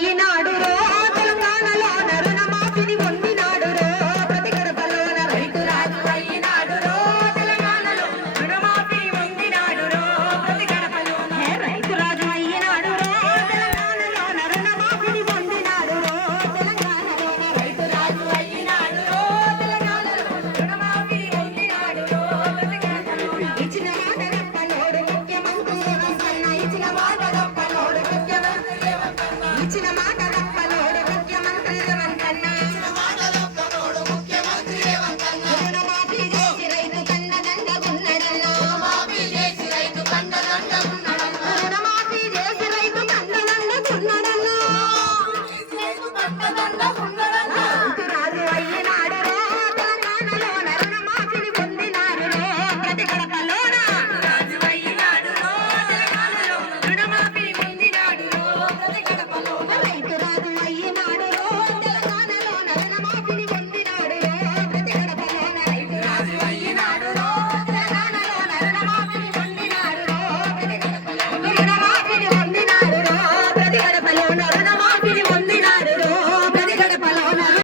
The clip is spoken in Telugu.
ఈనాడు తెలంగాణలో రుణమాఫీని పొందినాడు ప్రతి గడపలోన రైతు రాజు అయినాడు తెలంగాణలో రుణమాఫీని పొందినాడు ప్రతి గడపలోన రైతు రాజు అయినాడు తెలంగాణలో రుణమాఫీని పొందినాడు తెలంగాణలో రైతు రాజు అయినాడు తెలంగాణలో రుణమాఫీని పొందినాడు ప్రతి గడపలోన ఇచ్చిన మాట రప్పనోడు ముఖ్యమంత్రి రేవంతన్న ఇచ్చిన మాట రప్పనోడు ముఖ్యమంత్రి ఇచ్చిన మాట రప్పనోడు ముఖ్యమంత్రి రేవంతన్న రుణమాఫీ చేసి రైతు కండదండగున్నడన్నా రుణమాఫీ చేసి రైతు కండదండగున్నడన్నా రైతు రాజు అయినాడు తెలంగాణలో రుణమాఫీని పొందినారు ప్రతి గడపలోన రాజు అయినాడు తెలంగాణలో రుణమాఫీని పొందినాడు ప్రతి గడపలోన రైతు